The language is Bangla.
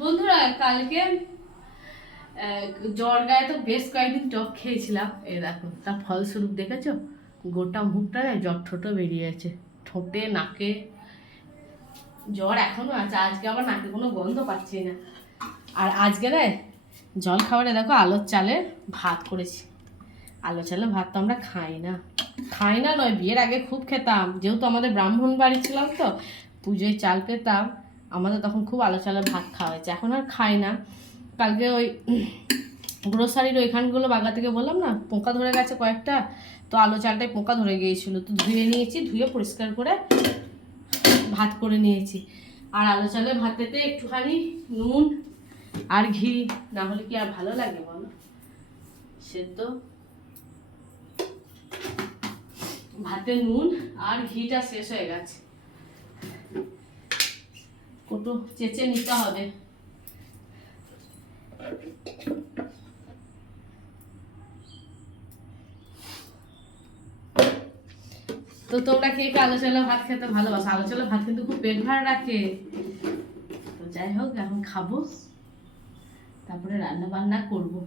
বন্ধুরা কালকে জ্বর গায়ে তো বেশ কয়েকদিন টক খেয়েছিলাম, এই দেখো তার ফলস্বরূপ দেখেছো, গোটা মুখটা জ্বর ঠোঁটো বেরিয়েছে, ঠোঁটে নাকে জ্বর এখনো আছে। আজকে আবার নাকে কোনো গন্ধ পাচ্ছি না। আর আজকে রে জল খাবারে দেখো আলোর চালের ভাত করেছি। আলো চালের ভাত তো আমরা খাই না নয়, বিয়ের আগে খুব খেতাম, যেহেতু আমাদের ব্রাহ্মণ বাড়ি ছিলাম তো পুজোয় চাল পেতাম, আমাদের তখন খুব আলো চালের ভাত খাওয়া হয়েছে, এখন আর খাই না। কালকে ওই গ্রোসারির ওইখানগুলো বাগা থেকে বললাম না পোকা ধরে গেছে কয়েকটা, তো আলো চালটায় পোকা ধরে গিয়েছিল, তো ধুয়ে নিয়েছি, ধুয়ে পরিষ্কার করে ভাত করে নিয়েছি। আর আলো চালের ভাতেতে একটুখানি নুন আর ঘি না হলে কি আর ভালো লাগে বলো? সেদ্ধ ভাতে নুন আর ঘিটা শেষ হয়ে গেছে, কটু চেঁচে নিতে হবে। তো তোমরা কে কে আলো চালের ভাত খেতে ভালোবাসো? আলো চালের ভাত কিন্তু খুব পেট ভরা রাখে। তো যাই হোক, এখন খাবো, তারপরে রান্না বান্না করবো।